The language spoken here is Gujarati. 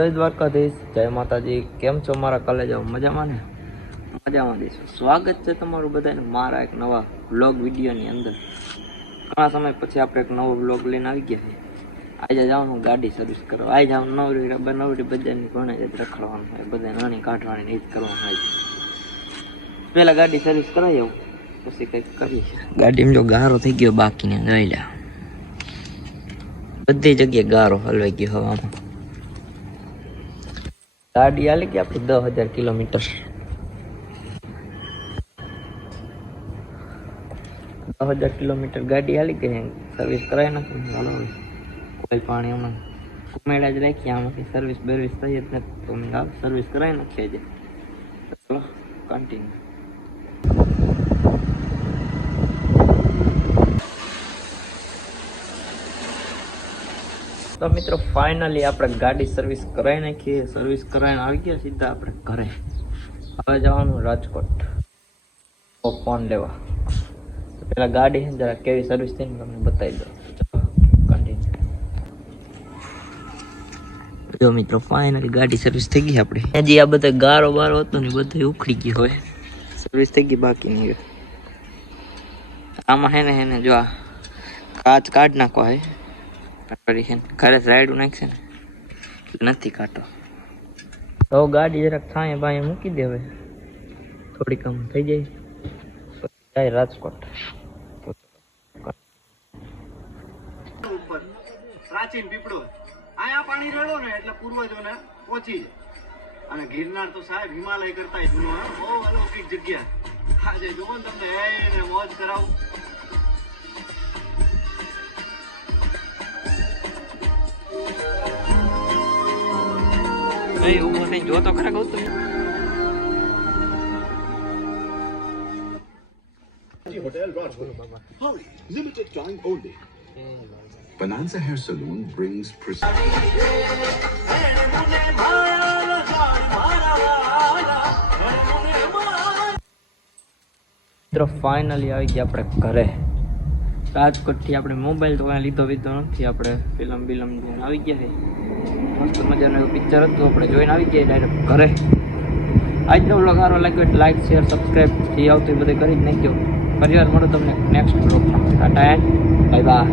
જય દ્વારકાધીશ, જય માતાજી. કેમ છો મારા કલેજ? મજામાં ને? મજામાં દઈશું. સ્વાગત છે તમારું બધાને મારા એક નવા વ્લોગ વિડીયોની અંદર. ઘણા સમય પછી આપણે એક નવો વ્લોગ લઈને આવી ગયા છે. આજે જવાનું ગાડી સર્વિસ કરવા. આજે જવાનું નવરી બજારની ઘણે જ રખડવાનું હોય, બધા નાની કાઢવાની એ જ કરવાનું હોય. પેલા ગાડી સર્વિસ કરાવી આવું, પછી કંઈક કરીએ. ગાડીમાં જો ગારો થઈ ગયો બાકીને જોઈ લે, બધી જગ્યાએ ગારો હલવાઈ ગયો હવામાં. ગાડી હાલી ગઈ આપણી 10,000 કિલોમીટર. 10,000 કિલોમીટર ગાડી હાલી ગઈ. સર્વિસ કરાવી નાખી. કોઈ પાણી હમણાં કુમેડા જ રાખીએ, આમાંથી સર્વિસ બર્વિસ થઈ જ નથી તો સર્વિસ કરાવી નાખીએ છે. ચલો કન્ટિન્યુ. તો મિત્રો ફાઇનલી આપણે ગાડી સર્વિસ કરાવી નાખીએ. સર્વિસ કરાવીને આવી ગયા સીધા આપણે ઘરે. હવે જવાનું રાજકોટ ફોન લેવા. પેલા ગાડી છે જરા કેવી સર્વિસ થઈને તમને બતાવી દો. કન્ટિન્યુ. જો મિત્રો ફાઇનલી ગાડી સર્વિસ થઈ ગઈ આપણી. હજી આ બધા ગારો બારો હતો ને બધું ઉખડી ગયું. હવે સર્વિસ થઈ ગઈ, બાકી નહીં. આમાં હે ને જો આ કાચ કાઢ નાખો હે. ઘરે રાઈડ નાખશે ને નથી કાઢો તો ગાડી જરાક થાય બાય મૂકી દે. હવે થોડી કામ થઈ જાય રાજકોટ. પ્રાચીન પીપળો આયા પાણી રેડો ને એટલે પૂર્વજોને પહોંચી અને ગિરનાર તો સાહેબ હિમાલય કરતા જૂનો બહુ અલૌકિક જગ્યા. આજે જુઓ ને તમને એને મોજ કરાવું. જો તો ખરા કહું Hotel Rajkot. Limited time only. Bonanza Hair Salon brings મિત્રો ફાઇનલી આવી ગયા આપણે ઘરે. રાજકોટથી આપણે મોબાઈલ તો કાંઈ લીધો નથી. આપણે ફિલ્મ જોઈને આવી ગયા છે. મસ્ત મજાનું પિક્ચર હતું, આપણે જોઈને આવી ગયા ડાયરેક્ટ ઘરે. આજનો વ્લોગ સારો લાગ્યો એટલે લાઈક શેર સબસ્ક્રાઈબ જે આવતું એ બધે કરી જ નાખજો. પરિવાર મળો તમને નેક્સ્ટ વ્લોગમાં. Tata and bye bye.